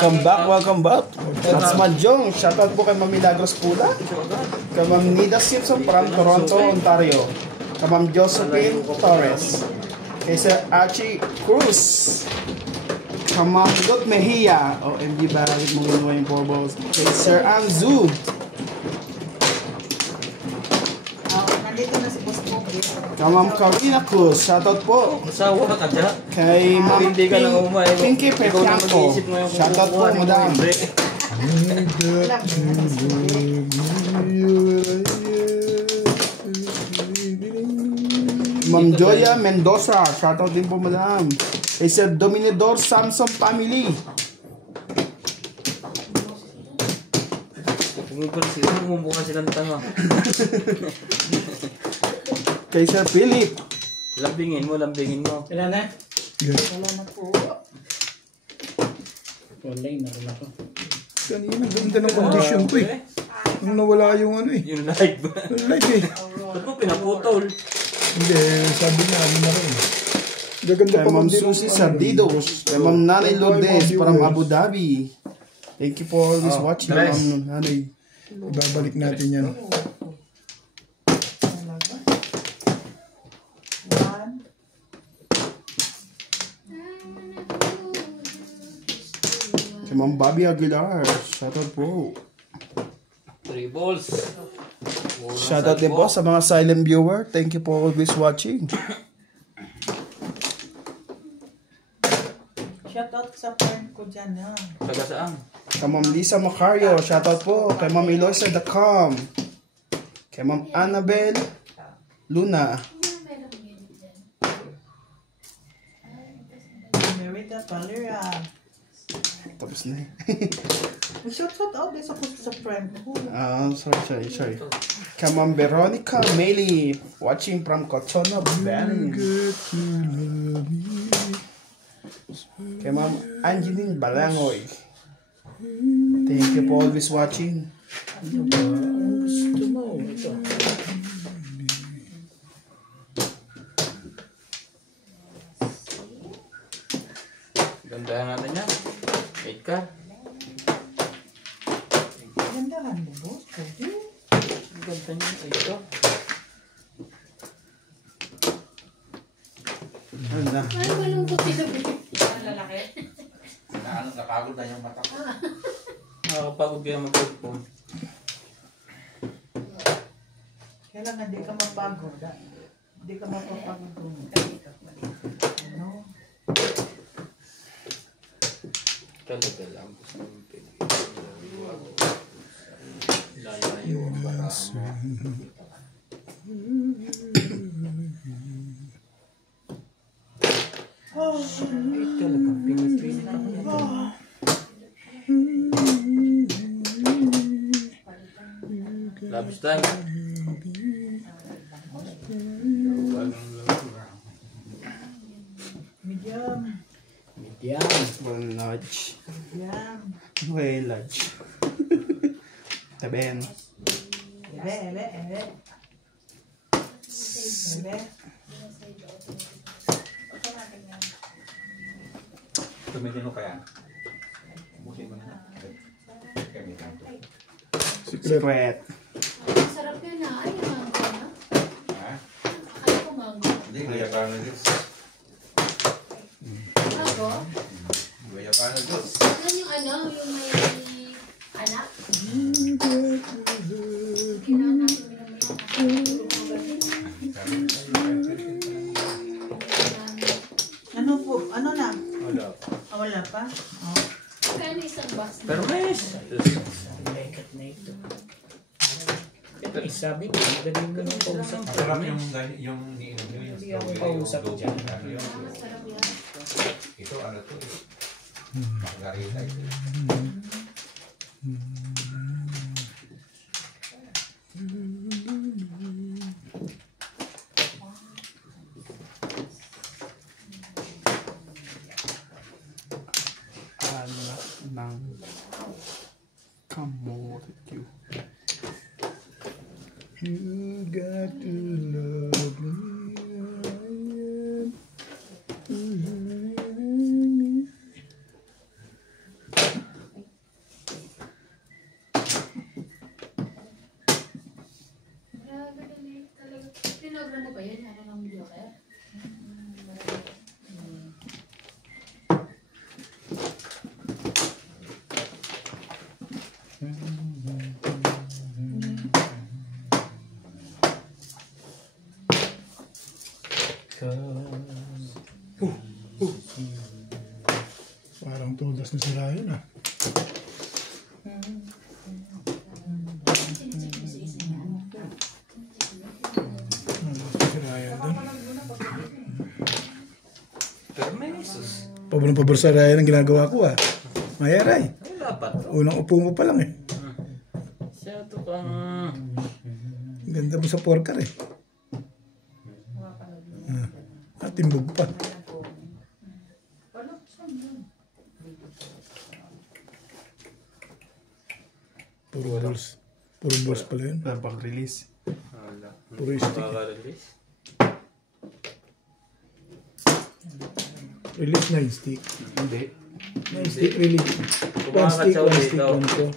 welcome back. That's Manjong. Shoutout po kay Ma'am Milagros Pula. Kay Ma'am Nida Simpson from Toronto, Ontario. Kay Ma'am Josephine Torres. Kay Sir Archie Cruz. Kay Ma'am Dot Mejia. OMG, bakit mong ginawa yung 4 balls? Kay Sir Anzu. Nandito na si Boss Mo. Kay Ma'am Carolina Cruz. Shoutout po. Masawa ka dyan. Kay Ma'am Hindi ka na umay. Pinky Petianco. Shoutout po, madam. Ma'am Joya Mendoza, shoutout din po, madam. Kay Sir Dominador Samson Family. Mumbuka silang tanga. Kay Sir Philip. Lambingin mo. Wala na? Yes. Wala na po. Online na wala ko. Kanina, ganda ng condition ko eh. Nung nawala yung ano eh. Yung live. Yung live eh. Ba't mo pinaputol? Hindi, sabi niya, ano na rin. Gaganda Kay pa Ma'am din ang- Susie Sardidos. Kay Ma'am Nanay Lourdes from Abu Dhabi. Thank you for always watching, Ma'am Nanay. Ibabalik natin yan. Kay Ma'am Bobby Aguilar. Shoutout po. 3 balls. Shoutout din po sa mga silent viewer. Thank you for always watching. Shoutout sa friend ko dyan na. Taga saan? Kay Ma'am Lisa Macario. Shoutout po. Kay Ma'am Eloisa.com. Kay Ma'am Annabel Luna. Merida Valera. Tapos na eh. Shout out din sa friend ko. Sorry. Kay Ma'am Veronica Meli. Watching from Cotonou Valley. Kay Ma'am Angeline Balangoy. Thank you for always watching. Gusto mo. Ito. Gandahan natin yan. Wait ka. Gandahan mo, boss. Pwede. Ganda niya. Ito. Ano na? Ay, malungkot sila. Ang lalaki. Napagod na yung mata ko. Nakakapagod kaya mag-phone. Kailangan di ka mapagod. Di ka mapapagod doon. Ano? Talaga lang. Layo ang barang mo. Talaga, pinipili ka mo ito. Labis tayo. Medium. One large. Medium. Way large. Taben. Ebe. Tumitin mo kaya? Bukin mo na. Gamitan to. Secret. Masarap yun na. Ay, mango na. Ha? Akala ko mango. Hindi, Guyapano Diyos. Mango? Guyapano Diyos. Yan yung ano, yung may anak. Kailangan natin Ano po? Ano na? Wala. Wala pa? Oh. Kaya isang box na. Pero mes. Lekat na ito. Ito isabi ko, magaling mo ng pausap. Masarap yung niinom nyo. Hindi ako pausap dyan. Masarap yan. Ito ano to? Margarita ito. Anak ng kamote. You got to love me. Pinoprogram mo ba yan? Ano ng mediocre? Parang tudas na sila yun ah. Permesos. Pabor sa raya ng ginagawa ko ah. Mayaray. Ay, dapat. Unang upo mo pa lang eh. Siya ito kang... Ganda mo sa porker eh. Timbog pa. Puro balls. Puro balls pala yun. Pero pag-release. Wala. Puro stick. Makaka-release. Release na yung stick. Hindi. Na yung stick release. One stick, one stick, one ko.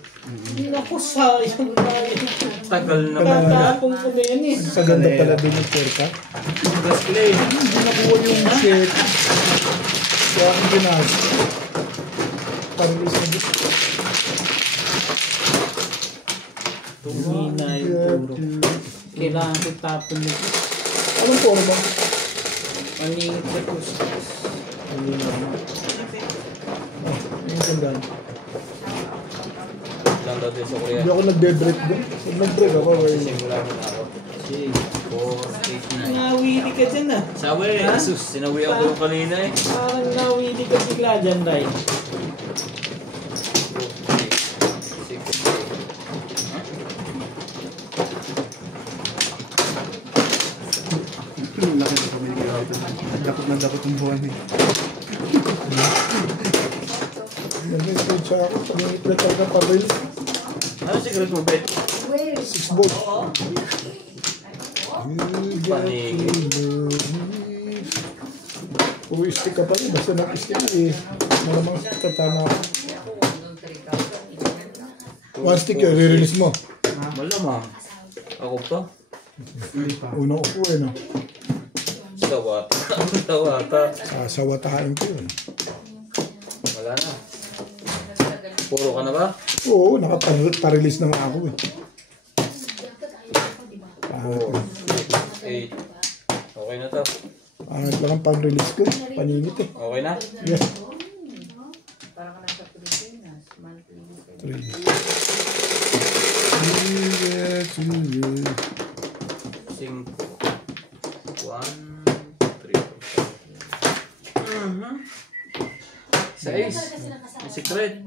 Naku, sayang tayo. Tagal na ba? Tatapong ko na yan eh. Sa ganda pala din yung porker. Gas clay. Hindi nakuha yung shit. Kaya akong ginas. Pang-release na dito. Tumina yung puro. Kailangan ko tapon nito. Anong poro ba? Maningit na po. Yung tandaan. Lang daw din sa Korea. Hindi ako nagbe-break doon. Pag nag-break ako, Simula mo na ako. 4, 8, 9. Nawili ka dyan ah. Sabi, Jesus, sinawi ako yung kanina eh. Parang nawili ka bigla dyan, Ray. 2, 6, 8. Laki na kami ng dakot ng buwan eh. nag-message siya ako. Pag-iitla talaga pa-bill. Ano secret mo, Bet? 6 volts. Kung stick ka pa rin, basta nag-stick eh. Malamang katama. 1 stick yun, re-release mo. Malamang. Ako pa? Unang upo eh, no? Sawata. Sawata. Sasawatahin ko yun. Wala na. Puro ka na ba? Oo, nakapa-release naman ako eh. 8. Okay na to. Pangit lang ang pang-release ko. Paningit eh. Okay na? Yeah. Para ka nasa Pilipinas, monthly. 5. 1, 3. 6. Secret.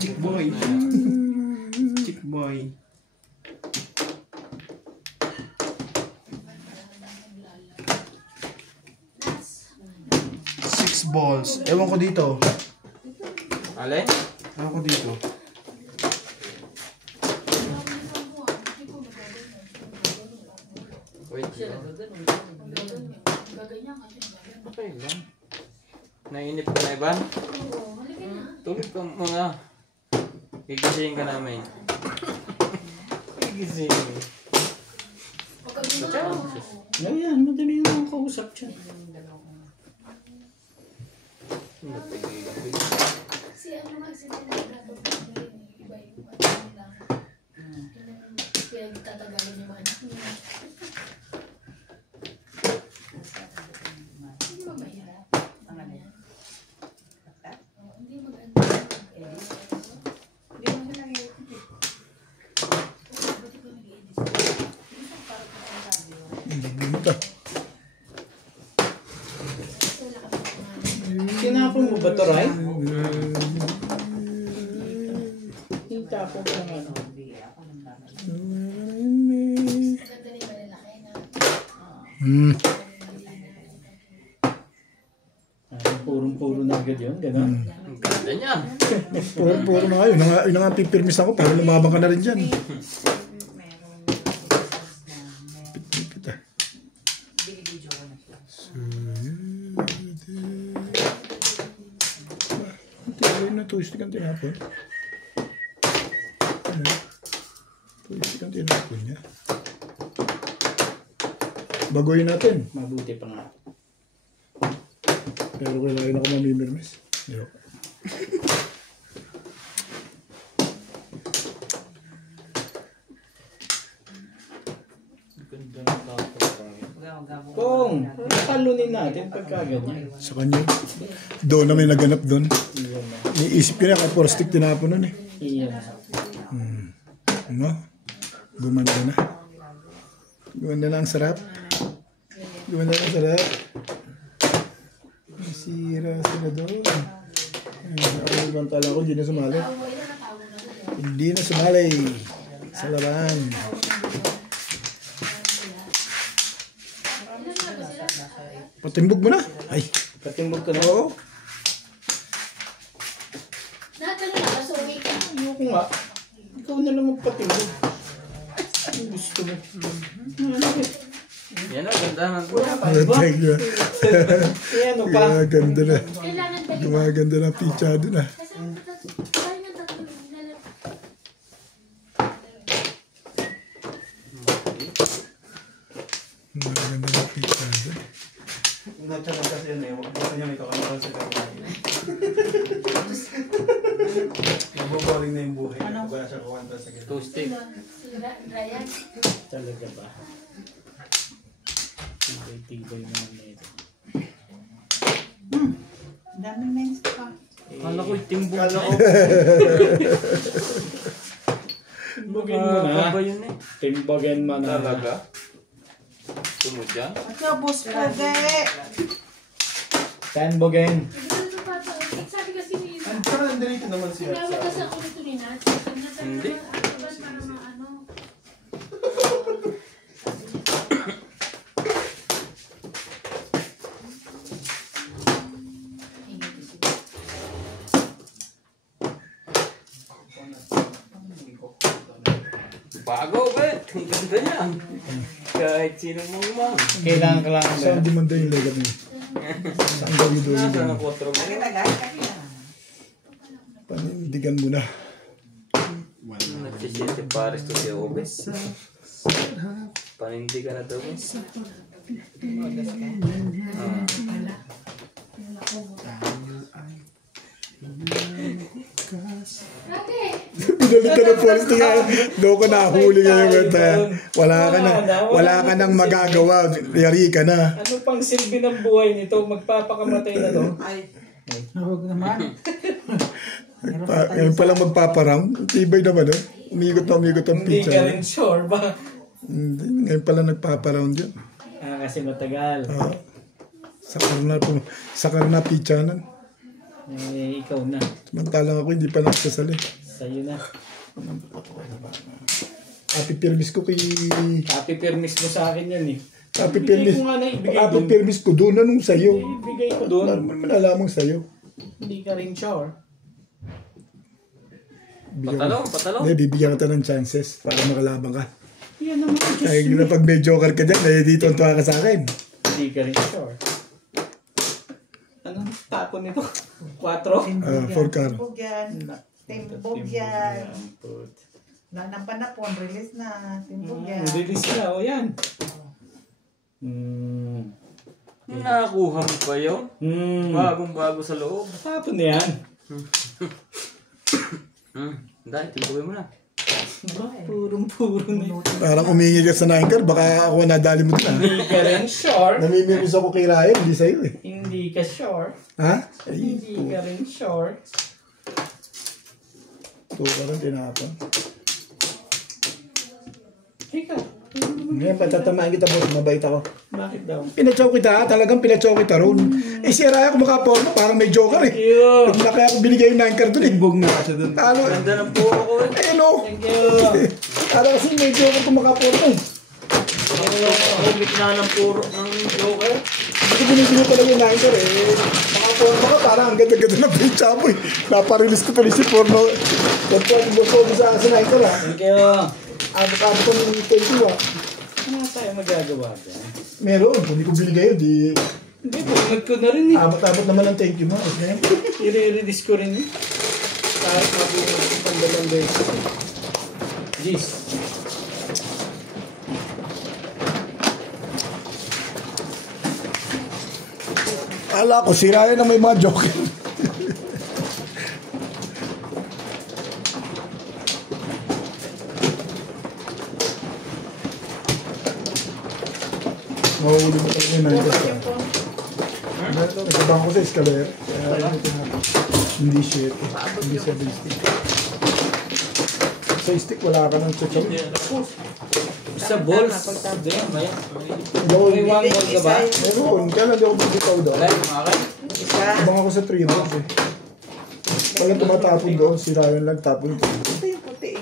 Chick boy. Chick boy. Six balls. Ewan ko dito. Alin? Ewan ko dito. Wait. Okay lang. Nainip ka na, Ivan? Tulog ka mga. Gigising ka namin. Gigising. Ayan, madali lang ang kausap siya. Si ano nga, si nag-record iba yung ano nila. Pinagtatagalan yung mga anak niya. Hindi mo mahirap. Hindi maganda. Hindi mo nag-edit. Buti ko nag-edit. Dito. Sinapon mo ba ito, Ray? Sinapon ko ng ano. Maganda rin malalaki na. Purong-puro na agad yun, gano'n. Ang ganda niya. Puro na nga yun. Yun na nga pipirmis ako para lumabang ka na rin dyan. Pit-pit ah. Tiyari na twistik ang tinapon. Ano? Twistik ang tinapon. Kunya. Baguhin natin. Mabuti pa nga. Pero kailangan ako mamimirmis. Yo. Kung, talunin natin pagka ganyan. Sa kanya. Doon na may naganap doon. Iyan na. Niisip ko na kaya puro stick tinapon nun eh. Iyan na. Ano? Gumanda na. Gumanda na ang sarap. Gumanda na ang sarap. Masira sila doon. Ako nagbantala ko, hindi na sumali. Hindi na sumali. Sa laban. Patimbog mo na. Ay. Patimbog ka na. Oo. Natalo na ba? So, wait. Ayoko nga. Ikaw na lang magpatimbog. Ang gusto mo. Yan na, gandahan ko. Thank you. Eh ano pa? Gumaganda na. Kailangan ba yun? Gumaganda na pichado na. Kasi parang yung tatlo yung lalap. Gumaganda na pichado. Natural kasi yun eh. Gusto niya may kakantaran sa kanya. Nabuboring na yung buhay. Wala siya kakantaran sa kanya. Toasting. Ryan. Talaga ba? Tibay-tibay naman na ito. Daming names pa. Kala ko itimbog. Kala ko. Timbogin mo na. ba yun eh? Timbogin mo na. Talaga? Sunod yan? At yung boss pwede. Timbogin. Ito pa ito. Sabi kasi ni Ang saka nandito naman siya. Tinawag kasi ako nito ni Nat. Hindi. Para ano. Bago ba? Ang ganda niyan. Kahit sinong mangmang. Kailangan ka lang Saan dimanda yung legat niya? Saan gawin doon? Nasa na 4 mo? Panindigan mo na. Nagsisiyete pares to si Obes. Panindi ka na daw. Ate! Pinalitan ng police niya. Doon ka nahuli ngayon. Wala ka nang magagawa. Yari ka na. Ano pang silbi ng buhay nito? Magpapakamatay na to? Huwag naman. Ngayon palang magpaparang. Tibay naman eh. Umikot ang Hindi pizza. ka rin sure ba? Ngayon palang nagpaparound yun. Kasi matagal. Sakar na pizza na. Eh, ikaw na. Samantalang ako hindi pa nagsasali. Sa'yo na. Happy permis ko kay... Happy permis mo sa akin yan eh. Happy Ibigay permis. ko nga na, ibigay Happy doon. permis ko doon. Anong sa'yo? Ibigay ko doon. Malalamang sa'yo. Hindi ka rin sure. Patalo. Hindi, bibigyan kita ng chances para makalabang ka. Yan naman. Kaya na pag may joker ka dyan, eh, dito ang tuwa ka sa akin. Hindi ka rin sure. Anong tapo nito? 4? 4 car. Timbog yan. Timbog yan. Wala nang panapon. Release na. Timbog yan. Release na. O yan. Nakakuha mo pa yun? Bagong-bago sa loob. Tapo na yan. Dahil, timbugin mo na. Purong-puro na yun. Parang umingi ka sa 9 car, baka ako nadali mo doon. Hindi ka rin sure. Namimiris ako kay Ryan, hindi sa'yo eh. Hindi ka sure. Ha? Ay, Hindi ka rin sure. ito ka rin tinapon. Ikaw. Ngayon, patatamaan kita boss, mabait ako. Bakit daw? Pinachow kita, talagang pinachow kita ron. Eh si Ryan, kumakaporma, parang may joker eh. Yo. Pag kaya ako binigay yung 9 car doon eh. Timbog na kasi doon. Talo eh. Ganda ng puro ko eh. Ayun o. Thank you. Talo kasi may joker kumakaporma eh. Ako gitna ng puro ng joker. Hindi ko binibigay talaga yung 9 car eh. Makaporma ka, parang ang ganda-ganda ng pincha mo eh. Naparelease ko tuloy si Porno. Kaya gusto ko sa 9 car ha. Thank you. Abot-abot ko ng 20 ha. Ano tayo magagawa dyan? Meron, hindi ko binigay yun. Di... Hindi, bukod ko na rin eh. Abot-abot naman ang thank you mo. I-release ko rin eh. Kahit mabuhay ko pang dalawang beses. Jeez. Akala ko, sirayan na may mga joker. Mahuli mo talaga yung 9. Nagkabang ko sa escalator. Kaya hindi shit. Hindi 7 stick. Sa stick, wala ka ng chuchaw. Sa balls. Hindi, may May one ball ka ba? Meron. Kaya lang di ako bibitaw daw. Wala, kumakan. Abang ako sa 3 balls eh. Walang tumatapon doon. Si Ryan lang tapon. Ito yung puti.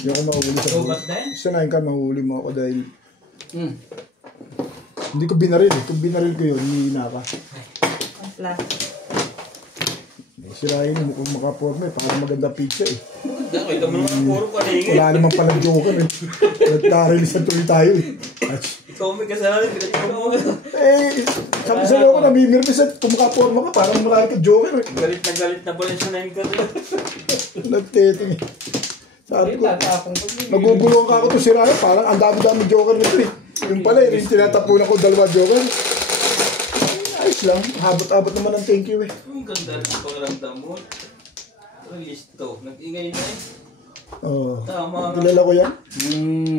Hindi ako mahuli sa Sugat balls. din? Sanayin ka, mahuli mo ako dahil Hmm. hindi ko binaril eh. Kung binaril ko yun, hihina ka. Ang plastic. Si Ryan, mukhang makaporma eh. Parang maganda pizza eh. Ito mo naman puro paningin. Wala naman palang joker eh. Nagka-release na tuloy tayo eh. Ikaw may kasalanan. Eh, sabi sa loob ko, namimirmis at kung makaporma ka, parang marami ka joker eh. Galit na pala yung sanayin ko. Nagteting eh. Sabi ko, Tatapong ko. magugulong ka ako to si Ryan, parang ang dami-dami joker nito eh. Yung pala eh, yung tinatapunan ko 2 joker. Ayos lang, habot-abot naman ang thank you eh. Ang ganda rin ang pakiramdam mo. Release to. Nag-ingay na eh. Oo. Tama nga. Kilala ko yan.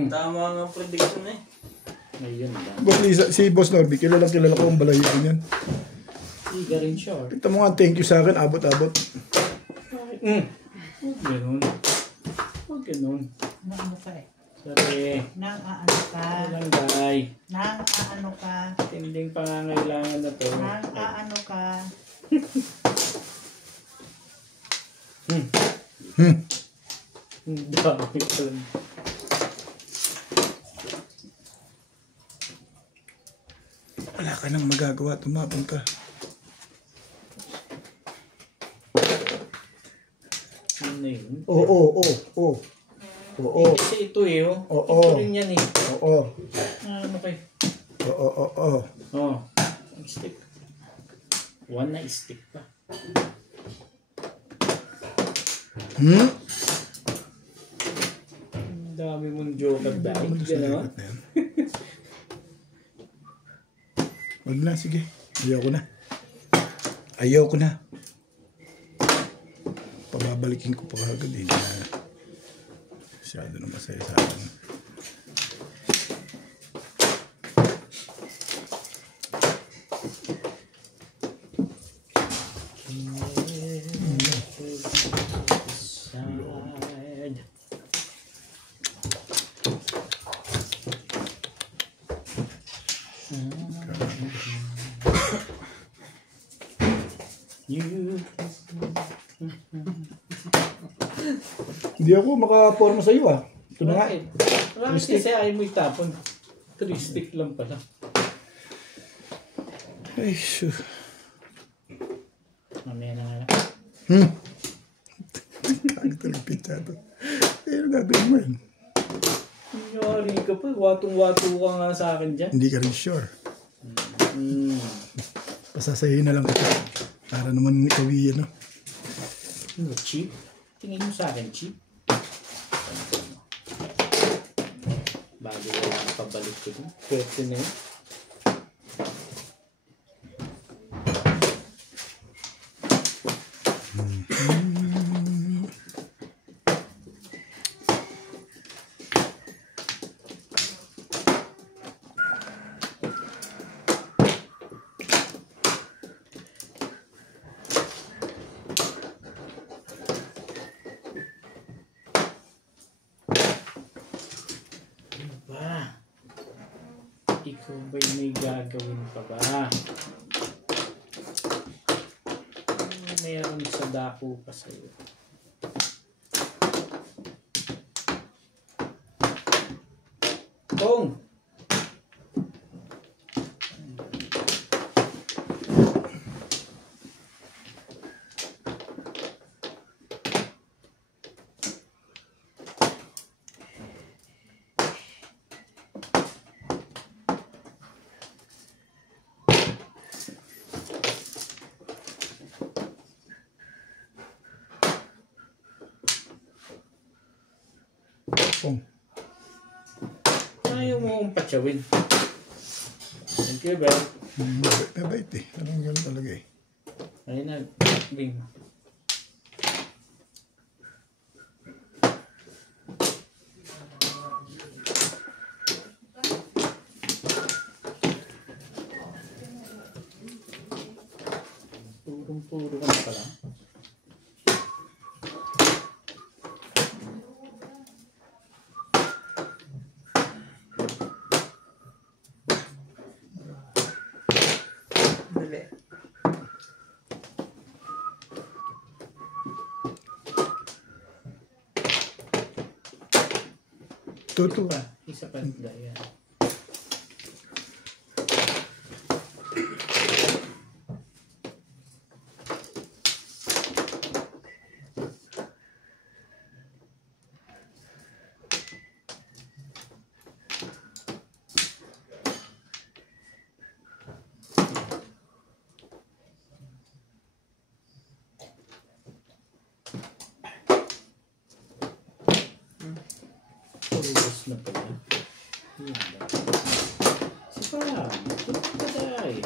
Tama nga ang prediction eh. Ayun lang. Boss Lisa, si Boss Norby, kilala ko ang balahibo niyan. Higa rin siya. Ito mo nga thank you sa akin, abot-abot. Huwag ganun. Huwag ganun. Nang ano ka eh. Sorry. Nang aano ka. Walang day. Nang aano ka. Tinding pangangailangan na to. Nang aano ka. Ang dami ko. Wala ka nang magagawa, tumapon ka. Yun na yun. Oo. Kasi ito eh. Oh. Oo. Ito rin yan eh. Oo. Ano kayo? Oo. Oh. Ang stick. One na stick pa. Ang dami mong joker dahil. Gano'n? Wag na, sige. Ayaw ko na. Pababalikin ko pa kagad eh. Masyado na masaya sa akin. Side. You. Hindi ako makaporma sa iyo ah. Ito na nga. Bakit kasi ayaw mo itapon? 3 stick lang pala. Ay, sure. Mamaya na nga. Kagad talagang pizza to. Eh, ano gagawin mo yun? Yari ka pa. Watong-wato ka nga sa akin dyan. Hindi ka rin sure. Pasasayin na lang ito. Para naman ikaw ano. Ano, cheap? Tingin mo sa akin, cheap? Bago wala ang pabalik ko dun. Pwede na yun. Ba? Ikaw ba'y may gagawin pa ba? Mayroon sa dako pa sa'yo. Kong! Oh. Ayaw mo akong patsawin. Thank you, Bel. Mabait eh. Anong gano'n talaga eh. Ayun na, Bing. Purong-puro ka na pala. Dali. Tuto. Isa pa yan. Purus na pala. Yan ba? Sipa, taday.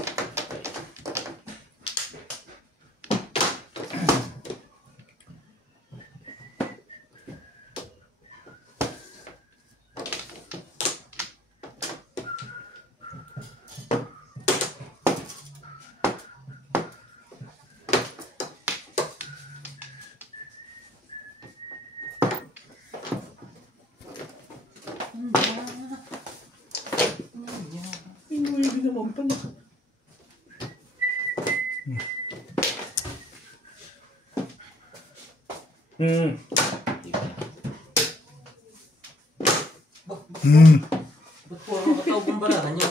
Hindi naman pala. Ba't puro makataw kong barahan niya?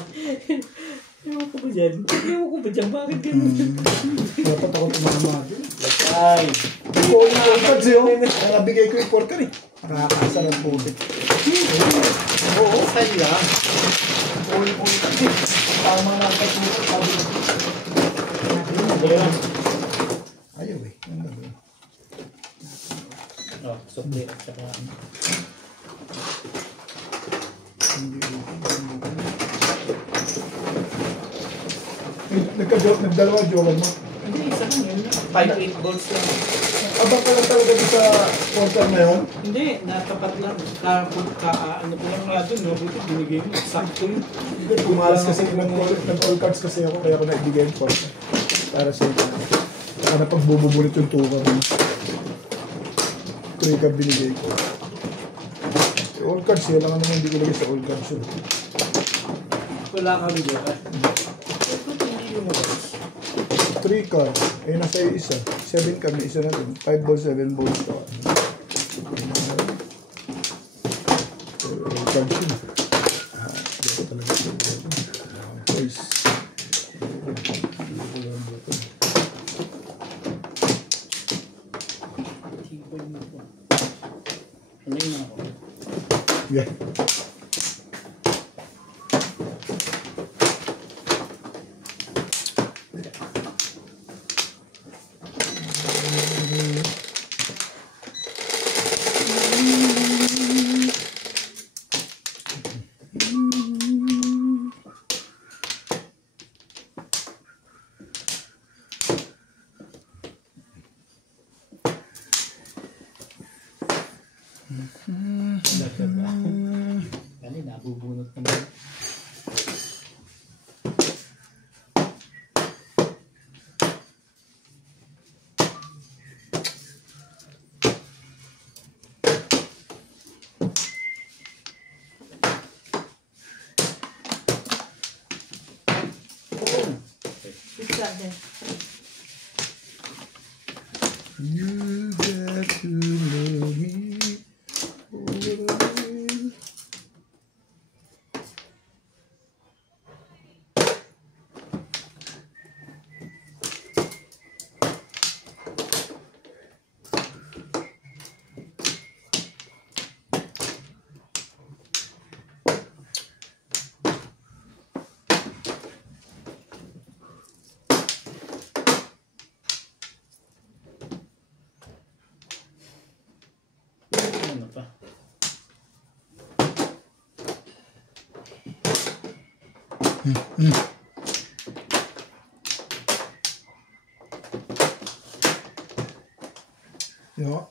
Ewan ko ba dyan? Ewan ko ba dyan? Bakit ganun? Dapat ako tumama din. Ay! All cards yun. Kaya nabigay ko yung 4 eh. Nakakasa ng putik. Oo, kaya. All cards eh. Tama na ang patutok. Sabi ko. Ayaw eh. Ang gagawin. Oh, sukli at saka ano. Nagdalawa joker mo. Hindi, isa lang yun. 5-8 balls lang. Abang ka lang talaga doon sa quarter na yun. Hindi, natapat lang. Ano po lang nga dun, no? Buti binigay mo. Sakto yun. Pumalas kasi ng all cards kasi ako kaya ako naibigay yung quarter. Para sa ito. Saka na pagbububulit yung tukar mo. 3 card binigay ko. All cards yun lang naman hindi ko lagay sa all cards yun. Wala kami doon. Ba't hindi yung balls? 3 cards. Eh nasa isa. 7 kami. Isa na din. 5 balls, 7 balls. All cards yun. Dito talaga ito. Voice. Tibay mo po. Ano yun ako? Yeah. Kali, nabubunot naman. Isa din. You got to love me. Ano pa? Yo.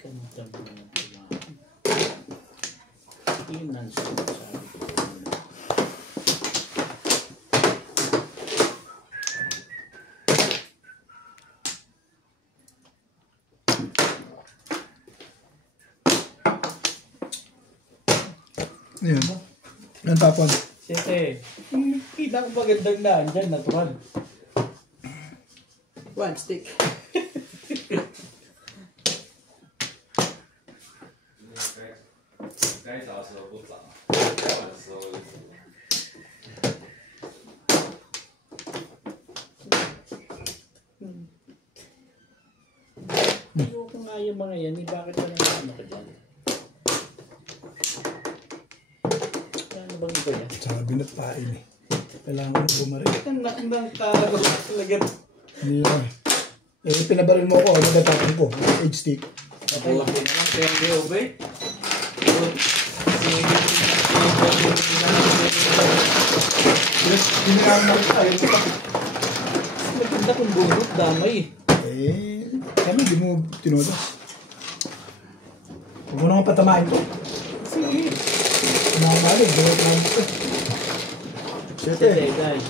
Kanta mo ng kumain. Yun ang sabi ko. Ayan. Ang tapon. Siyempre, kita ko magandang daan dyan, natural. One stick.该找时候不找，找的时候就找。 Ayoko nga yung mga yan, bakit ka nang ano ka dyan? Ano bang iba yan? Sabi na pain eh. Kailangan ko na bumalik. Ang nakandang talaga talaga. Hindi lang eh. Eh, pinabaril mo ako. Ano ba tapon ko? Age stick. Ako laki naman, kaya hindi ube. Piniraan mo tayo. Maganda kung bunot, damay. Eh, kami di mo tinodas. Huwag mo naman patamain ko. Sige. Nakamalig. Gawin naman ko. Siyete. Guys.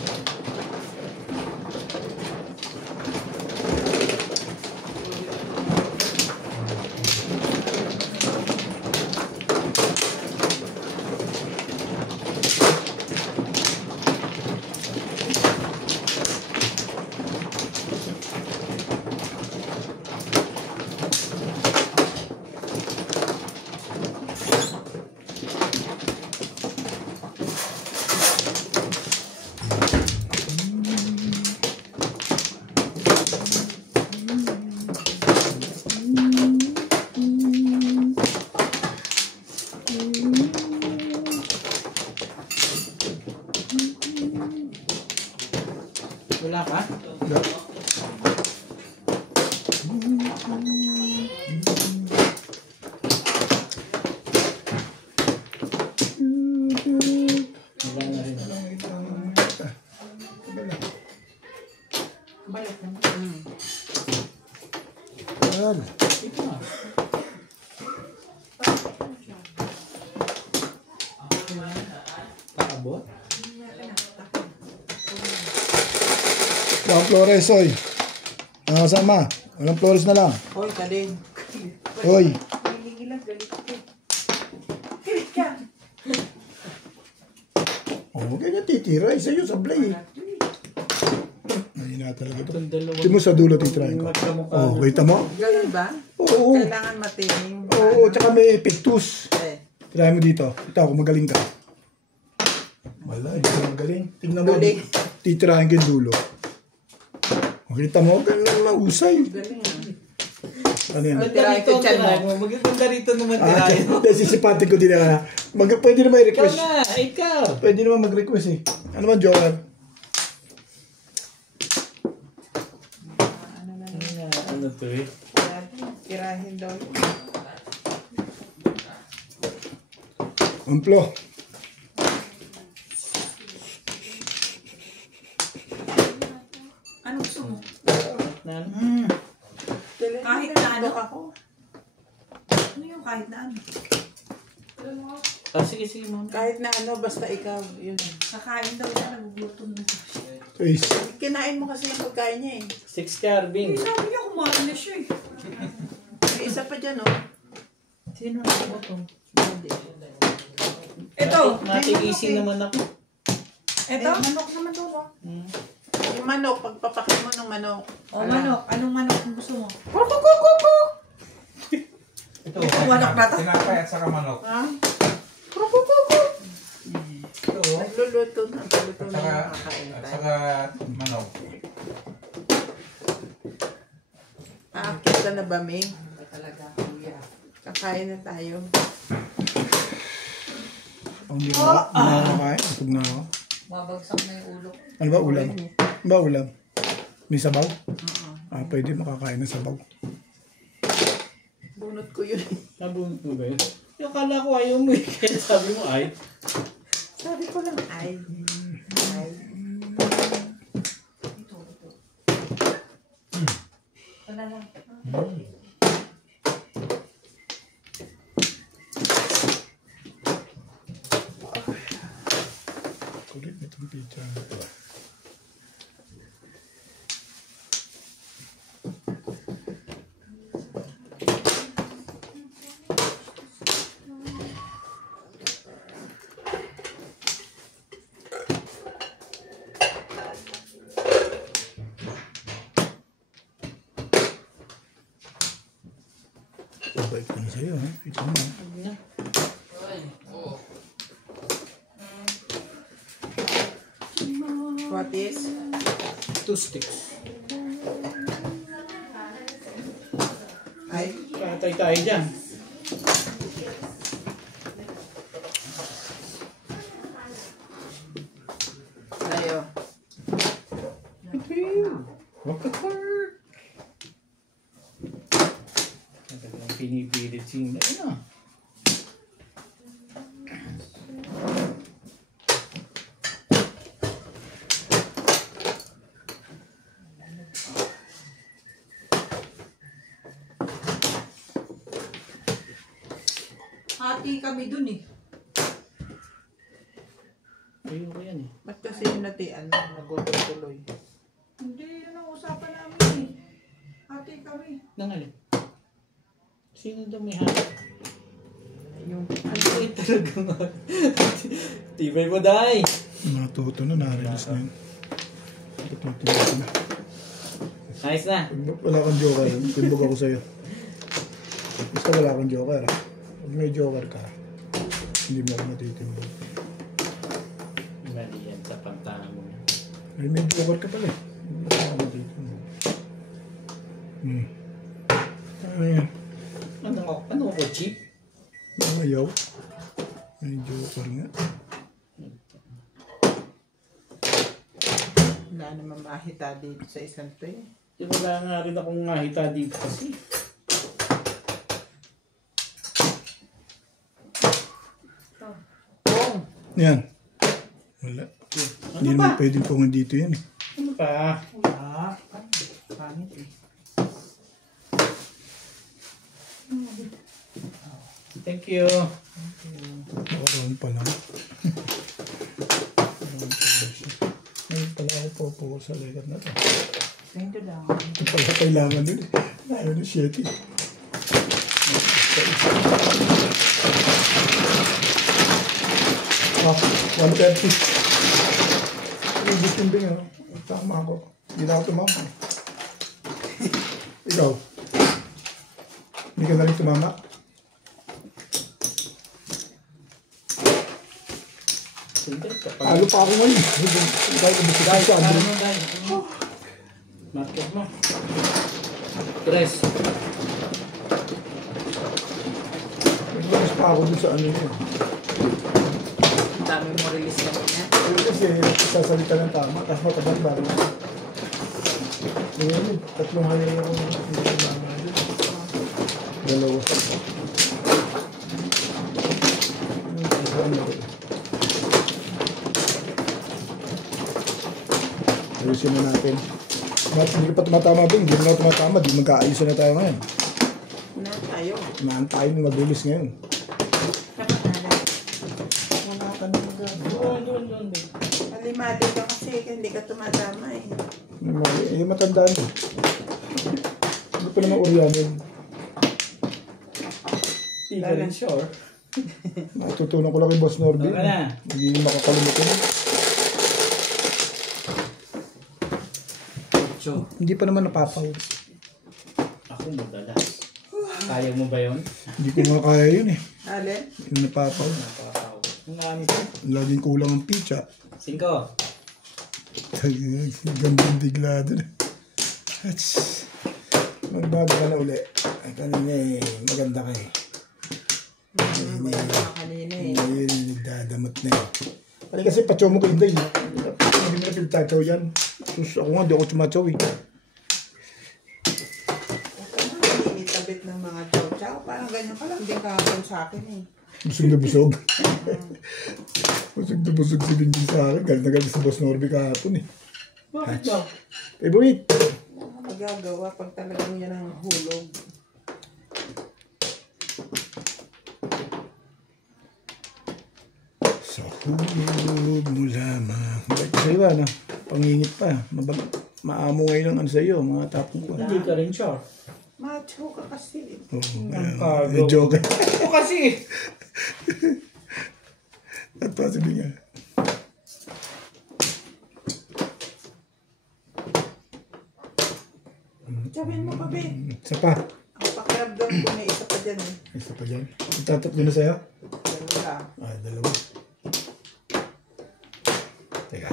Wala ka? Wala na rin. Balik naman. Ayan. Ito na. Paabot? Walang Flores, oy. Nakasama. Walang Flores na lang. Hoy, kaling. Oy. Gigilang, galit ko. Kilit ka. Oh, ganyan titira. Isa yun sa play. Ayun na talaga to. Itong dalawa. Hindi mo sa dulo titirahin ko. Magkamukha Oh, na. kita mo? Ganun ba? Oo. Kailangan matining. Oo, tsaka may pictus. Eh, Tirahin mo dito. Ito, kung magaling ka. Wala, hindi ka magaling. Tingnan mo. Galing. Titirahin ko yung dulo. Kita mo, ganun mausay. galing ah. Ano yan? Tirahin ko dyan mo. Maganda rito naman Ah, tirahin mo. sisipatin ko din na. Pwede naman Ikaw i-request. na, ikaw. Pwede naman mag-request eh. Ano man, Joker? Ano to eh? Tirahin daw. Amplo. Ano gusto mo? Na, Kahit na ano? Ako. Ano yung kahit na ano? sige ma'am. Kahit na ano, basta ikaw. Yun. Kakain daw siya, nagugutom na. Ace. Kinain mo kasi yung pagkain niya eh. 6 carving. Sabi niya kumain na siya eh. May isa pa dyan oh. Sino na ako to? Ito. Matigising naman ako. Ito? Manok naman doon oh. Yung manok, pagpapakin mo ng manok. O manok. Anong manok ang gusto mo? Ito. Itong manok na to? Tinapay at saka manok. Ha? Ito. Nagluluto na. Nagluluto At na saka, yung kakain at tayo. saka manok. Aakit ka na ba, May? Talaga, kuya. Kakain na tayo. Hindi ko nakakain. Busog na ako. Babagsak na yung ulo. Ano ba ulam? Ano ba ulam? May sabaw? Pwede makakain ng sabaw. Bunot ko yun. Nabunod mo ba yun? Yung akala ko ayaw mo eh. Kaya sabi mo ay. Sabi ko lang, ay. Ay. Ito na lang. Kulit na itong pizza. Babait ko na sa'yo, ha? Pizza mo. What is? 2 sticks. Ay. Katay tayo dyan. Tayo. Huwag ka hurt. Talagang pinipilit si Inday na. Hati kami dun eh. Ayoko yan eh. Ba't kasi yung natian nagutuloy? Hindi, yun ang usapan namin eh. Hati kami. Nangalin. Sino daw may hanap? Yung Ano eh talaga nga. Tibay mo, Day. Mga tuto na, narilis na yun. Tuto na. Nice na. Wala kang joker, timbog ako sa'yo. Basta wala kang joker, ha? Pag may joker ka, hindi mo ako matitimbog. Mali yan sa pantana mo. Ay, may joker ka pala, eh. Hindi mo ako matitimbog. Ano yan? Ano ko, cheap? Ayaw. May joker nga. wala naman mahita dito sa isang to eh. Wala nga rin akong mahita dito kasi. Yan. Wala. Hindi naman pwedeng pungan dito yan, eh. Ano pa? Wala. Pangit eh. Thank you. Nakaroon pa lang. Ngayon pala ako po sa legat na to. Thank you lang. Ito pala kailangan nun, eh. Ayaw na shit, eh. Ah, 130. Ibig timbing, ah. Tama ako. Hindi na ako tumama. Ikaw. Hindi ka na rin tumama. Talo pa ako ngayon. Dahil ubus ka sa Ano amin. mo, Day? Market mo. Tres. Nagbukas pa ako dun sa ano yun. Ang dami mo release kanina. Pero kasi sasalita ng tama. Tapos matabang bago. Ngayon, tatlong hayay ako hindi tumama dun. Dalawa. Ayusin na natin. Bakit hindi ka pa tumatama, Bing? Hindi na tumatama. Di magkaayusin na tayo ngayon. Na tayo. Maan tayo na mabilis ngayon. Wala ka na magagawa. Doon. Alimado ka kasi hindi ka tumatama eh. Eh, matandaan mo. Hindi pa naman uryanin. Di ka rin sure. Natutunan ko lang kay Boss Norby. Okay na. Hindi makakalimutan. So, Hindi pa naman napapaw. ako madalas. Kaya mo ba yun? Hindi ko nga kaya yun, eh. Alin? Yung napapaw. Napakatao. Ang dami ko. Laging kulang ang pizza. 5. Gandang bigla dun. Magbago ka na uli. Ay, kanina eh, maganda ka eh. Kanina eh. Hindi, nagdadamot na yun. Pali kasi pachow mo ko hindi. Hindi mo na pinagtachow yan. Sus, ako nga, di ako chumachow eh. Initabit ng mga chow-chow. Parang ganyan ka lang din kahapon sa akin eh. Busog na busog. Busog na busog si Benji sa akin. Galit na galit sa Boss Norby kahapon eh. Bakit ba? Favorite. Magagawa pag talagang yan ang hulog. Sa hulog mo lamang. Bakit ko sa'yo ano? Pangingit pa. Maamo ngayon ang ano sa'yo. Mga tapong ko. Hindi ka rin sure. Macho ka kasi. May joke. O kasi! At pa sabi nga. Sabihin mo pa, be. Isa pa. Ang pakiramdam ko may isa pa dyan eh. Isa pa dyan. Itatatlo na sa'yo? Ganun lang. Dalawa. Teka.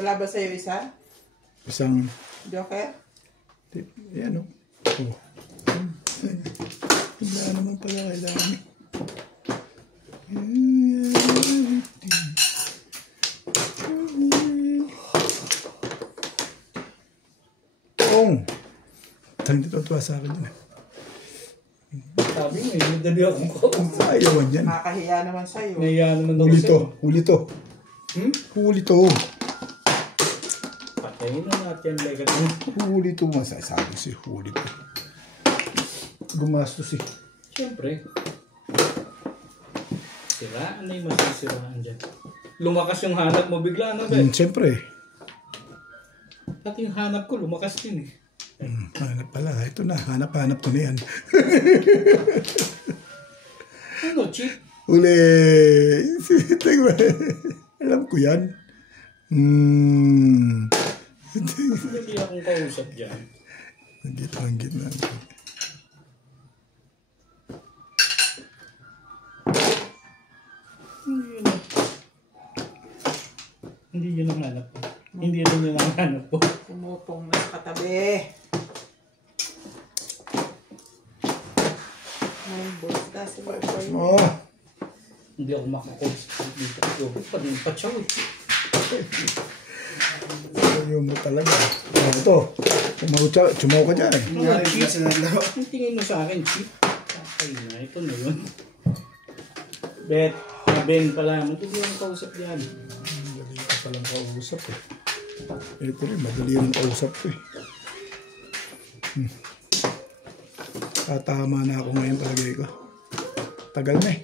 Wala ba sa'yo isa? Isang... Joker? Yan o. Oh. Wala naman pala kailangan. Oh! Tang dito tuwa sa akin yun. Sabi mo, madali akong kausap. Ayawan yan. Nakakahiya naman sa'yo. Naya naman ako Huli sa'yo. to. Huli to. Hmm? Huli to. Patayin na natin ang legat mo. Huli to. Masasabi si huli to. Gumastos eh. Siyempre. Siraan na yung masisiraan dyan. Lumakas yung hanap mo bigla, ano ba? Siyempre. Pati yung hanap ko, lumakas din eh. Hanap pala. Ito na. Hanap-hanap ko na yan. Ano, Chip? Uli. Tingnan. Alam ko yan. Madali akong kausap dyan. Ang gitna. Hindi yun ang hanap ko. Hindi yun ang hanap ko. Pumupong na sa katabi. May boss na si Boy. Oh. Hindi ako makakonsentrate dito. Yogo pa din patsaw eh. Ayaw mo talaga. Ito. Chumaw ka dyan. Nangyari na kasi nandaro. Ang tingin mo sa akin, Chip? Ay na, ito na yun. Bet, Ben pala. Matuloy ang kausap yan. Madali ka palang kausap eh. Ito rin, madali yung kausap ko eh. Tama na ako ngayon palagay ko. Tagal na eh.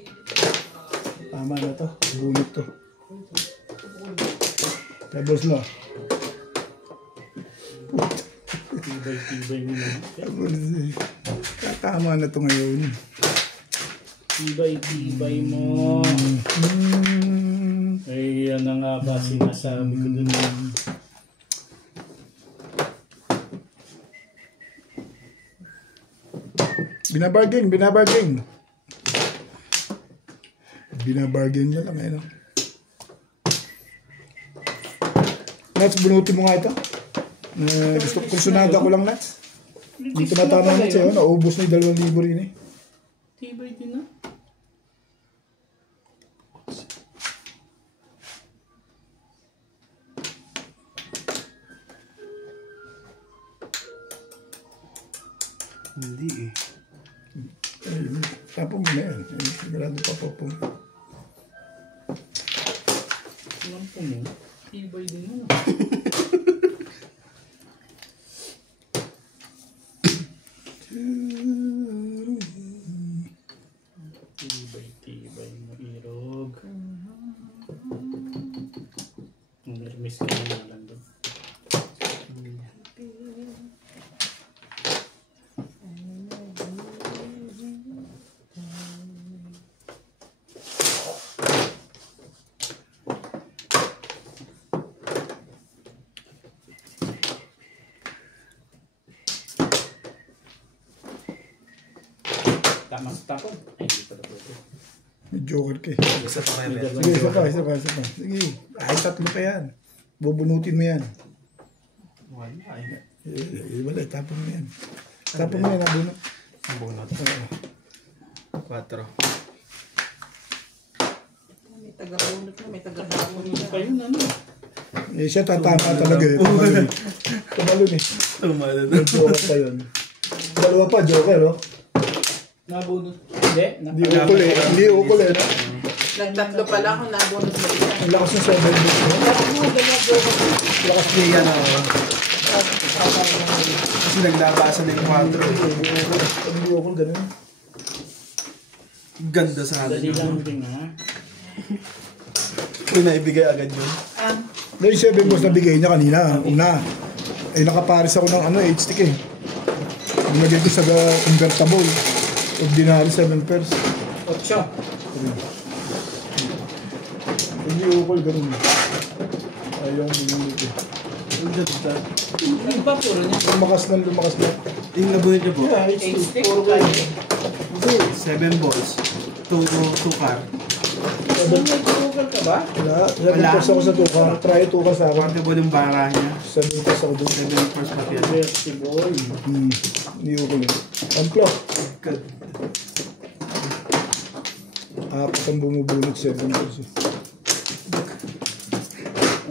Tama na to. Bunot to. Tapos na. Tibay-tibay mo na. Tapos eh. Tama na to ngayon. Tibay-tibay mo. Ay, yan na nga ba sinasabi ko dun. Binabargain. Binabargain nyo lang eh, no? Nats, bunutin mo nga ito. Gusto ko, konsunada ko lang, Nats. Dito na tama na siya, naubos na yung 2,000 rin eh. Tibay din na. Hindi eh. Tapos mo na yan. Sigurado pa po po. Alam po mo, tibay din na. Tibay mo, Irog. Miss ka na lang doon. Tama sa tapon. Ay, hindi pala po ito. May joker ka eh. Isa pa kayo, Bet. Sige, isa pa. Sige, ay tatlo pa yan. Bubunutin mo yan. Wala eh. Wala, tapon mo yan. Tapon mo yan, nabunot. Ang bunot. 4. May taga-bunot na, may taga-bunot na. Pa yun, ano? Eh, siya tatama talaga eh. Tumalun eh. Tumalun. Joker pa yun. Dalawa pa, Joker, oh. Nabunot. Hindi. Hindi ukol eh. Hindi ukol eh. No? Nagtatlo pala ako, nabunot mo isa. Ang lakas ng 7 bits, no? Lakas niya yan ako. Kasi naglabasan ng 4. Hindi ukol, ganun. Ganda sa Dali atin. lang din, ha? Kung naibigay agad yun. Na yung 7 balls na bigay niya kanina, una. Eh, nakaparis ako ng H-stick eh. Nilagay ko sa convertible. Ordinary 7 pairs. 8. Hindi ukol, ganun. Ayaw ang bumili ko. Ang ganda. Ano ba puro niya? Lumakas na. Yung nabunod niyo po. Yeah, H-stick? Puro kayo. 7 balls. 2 car. May tukal ka ba? Wala. 7 pairs ako sa tukar. Try 2 ka sa akin. Quante po yung bara niya. 7 pairs ako doon. 7 first pati yan. Berty boy. Hindi ukol yun. Amplo. Apat ang bumubunot 7 pairs eh.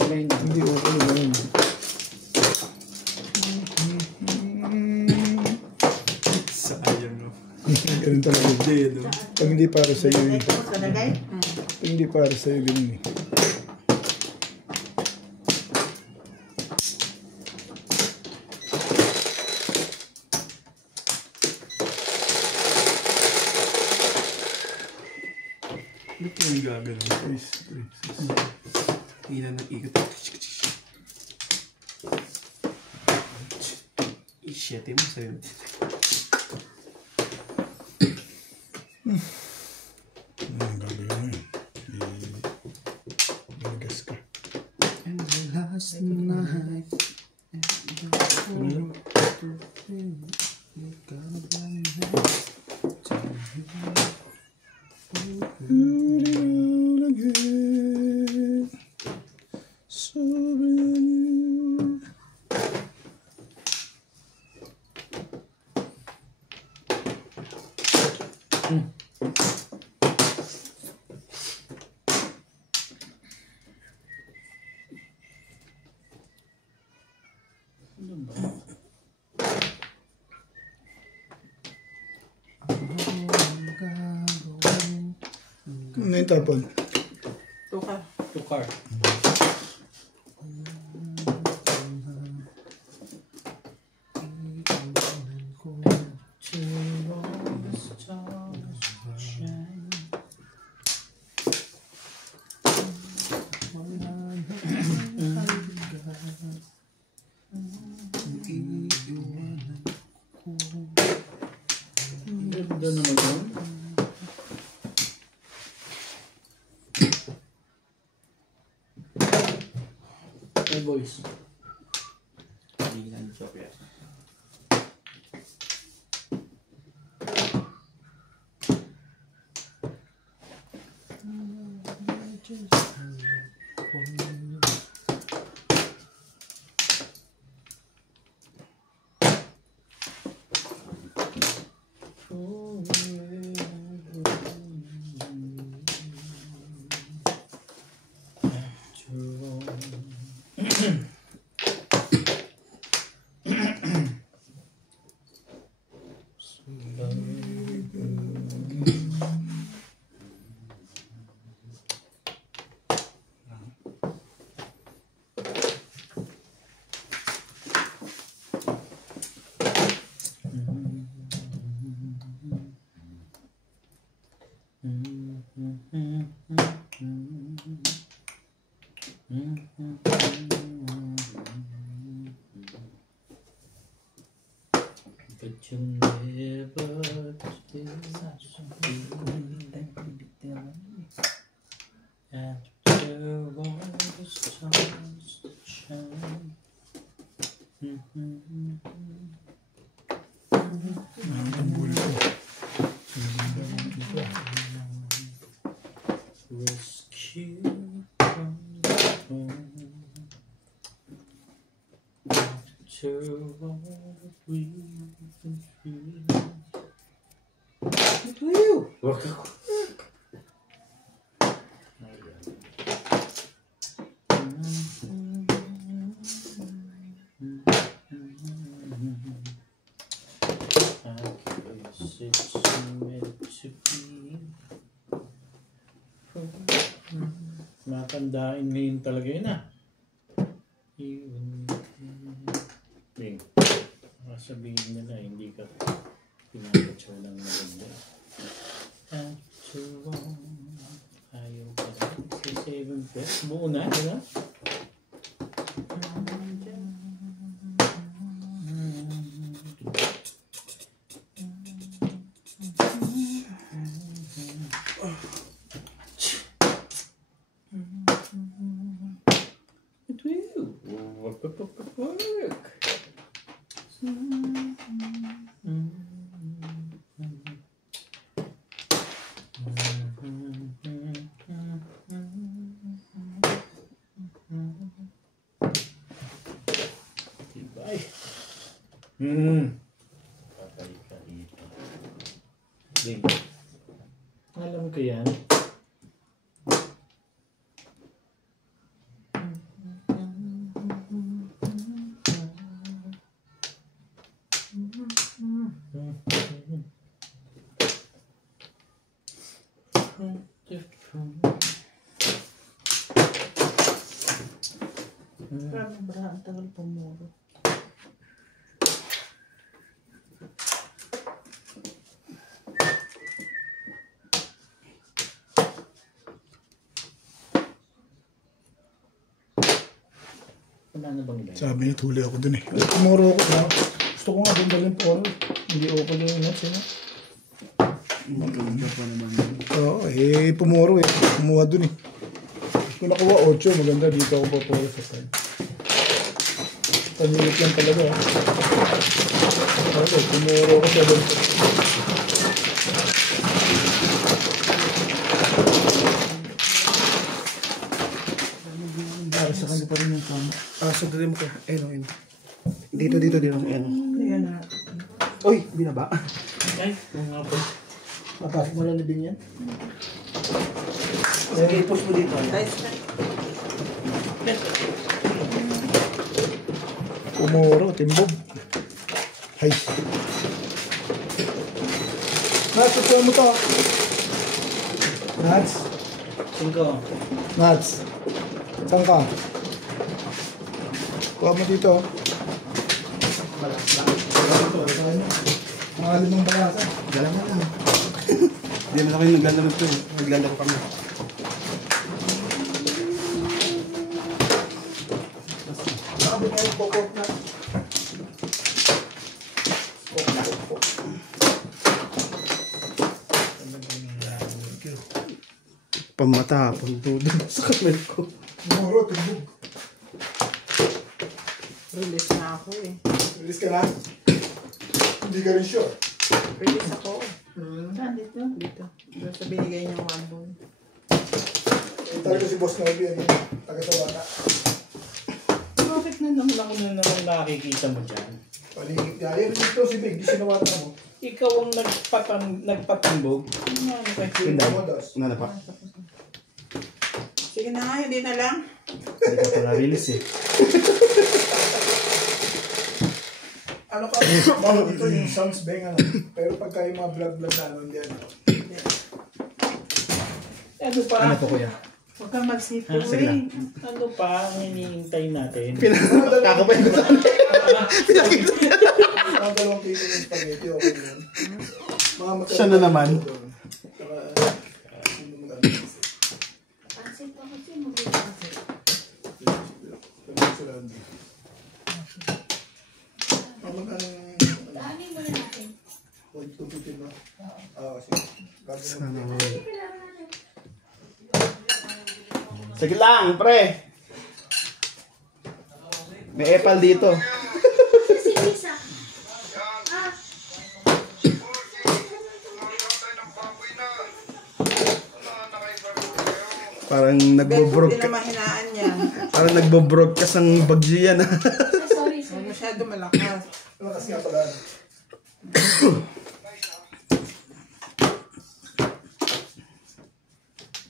Okay na. Hindi ukol yun. Sayang no. Ganun talaga. Hindi yun no. Pag hindi para sa'yo eh. Ito mo sa lagay? Pag hindi para sa'yo, ganun eh. Ano po yung gagawin? Hila ng ikot. Shit mo sa'yo. Ang gagawin mo yun. Ganagas ka. And the last night Ano yung tapon? Tukar. Tukar. Ganda naman yun. Hey boys. hindi na joke yan. But you never did after all the stars that shine. Rescue from the storm. After all we've been through. Ito yun! Wag ako. Ayan. it's meant to be. Matandaan ngayon talaga yun ah. Bing, sabihin nila hindi ka pinapicture ng maganda. After all, ayaw ka lang. Si 7 pesos. Buo na, di ba? Patay ka dito. Bing. Alam ko yan. Ang tagal pumuro. Sabi niya, tuli ako dun eh. Tumuro ako na. Gusto ko nga dun dalhin po. Hindi ako pa yung nuts eh. Maganda pa naman. Oo, pumuro eh. Kumuha dun eh. Kung nakuha 8, maganda dito ako papuro sa time. Panilit yan talaga eh. Okay, pumuro ako sa dun. Sa kanya pa rin yung kama. Sandali mo ka. Ayun. Dito. Ayan na. Uy, binaba. Ay, mga po. Mapasok mo lang libing yan. Sige, i-push mo dito. Pumuro, timbog. Hay. Nats, ito mo to. Nats. 5. Nats. Saan ka? Kuha mo dito. Mga 5 balasa. Dala mo lang. Hindi naman ako yung naglalaro ito. Naglalaro kami. Sabi nga yung pokok na. Pamata, pamtudo sa kamel ko. Pumuro, timbog. Release na ako eh. Release ka na? Hindi ka rin sure. Release ako. Saan dito? Dito. Doon sa binigay niyong 1 ball. Talaga si Boss Novi yan. Taga sa bata. Bakit na naman ako na naman nakikita mo dyan? Paligid niya. Yan dito si Big. Di sinawata mo. Ikaw ang nagpatambog. Ano Hindi. Modos. Ano na pa? Sige na nga, hindi na lang. Hindi ka pa na-release eh. Ano ka? Bawal dito yung sounds bang ano. Pero pagka yung mga vlog na ano, hindi ano. Ano pa? Ano po kuya? Huwag kang magsipo Sige lang. eh. Ano pa ang hinihintay natin? Kakapain ko saan. Ang 2 kilo yung spaghetti, okay yun. Mga magkano. Siya na naman. Saka, sino magkano? Pansin pa kasi mag-iisip. Magkano Daanin mo na natin. 250 ba? Oo, sige. Sana all. Sige lang, pre. May epal dito. Si Lisa. Parang Hindi nagbo-broadcast. na mahinaan niya. Parang nagbo-broadcast ang bagyo yan. Sorry. Huwag masyado malakas. Malakas nga pala.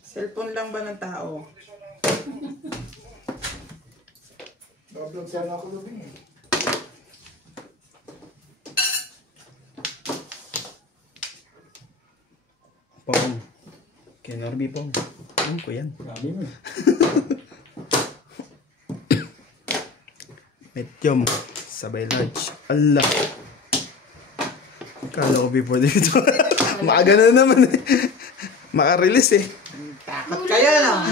Cellphone lang ba ng tao? Nakablog sana ako lubing eh. Pong. Kay Norby Pong. Alam ko yan. Marami mo. Medium. Sabay large. Allah. Kala ko before dito. Maaga na naman eh. Maka-release eh. Takot kayo na.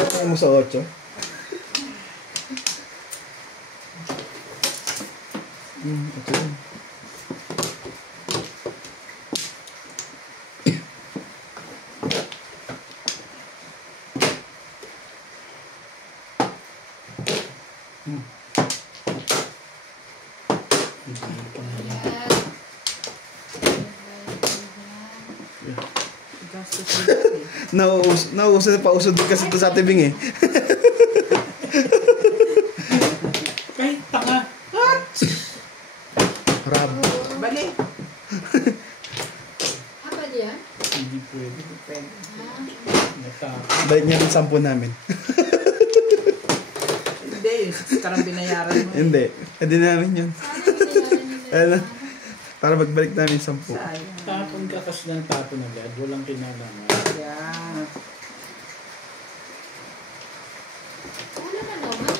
Kaya mo sa 8. Ito yun. Nauusod na pausod din kasi ito sa tibing eh. Kahit tanga. Rab. Bali. Apa dia? Hindi pwede. Natakot. Balik niya rin 10 namin. Hindi, karang binayaran mo. Hindi. Pwede namin yun. Ano? Para magbalik namin 10. Sayang. Tapon ka kasi ng tapon agad. Walang kinalaman. Yan. Wala na naman.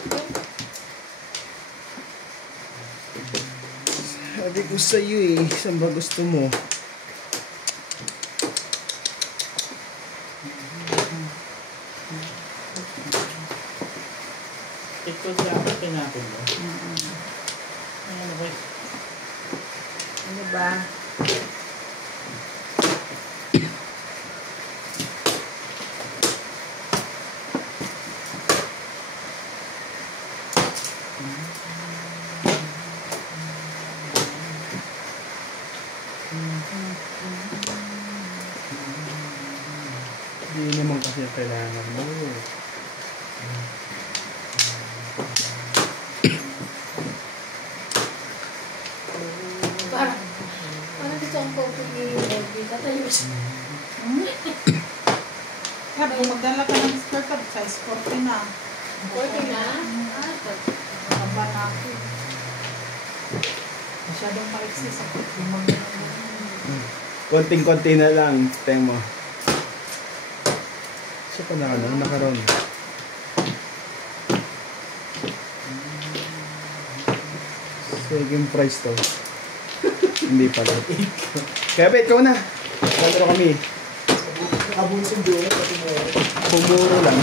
Sabi ko sa'yo eh. Saan ba gusto mo? Ito dapat tinapon mo. Ano ba? Ano ba? Hindi naman kasi kailangan mo. Parang gusto kong coffee ni Bobby. Tatayo siya. Kaya kung magdala ka ng skirt at size 40 na. Okay na? Nakaba na ako. Masyadong maiksi sa lumagyan ng Konting-konti na lang. Tingnan mo. So pa na ano? Nakaroon. Second price to. Hindi pala. Kaya ba, ikaw na. Nalaro kami. Nakabunsing doon. Pumuro lang.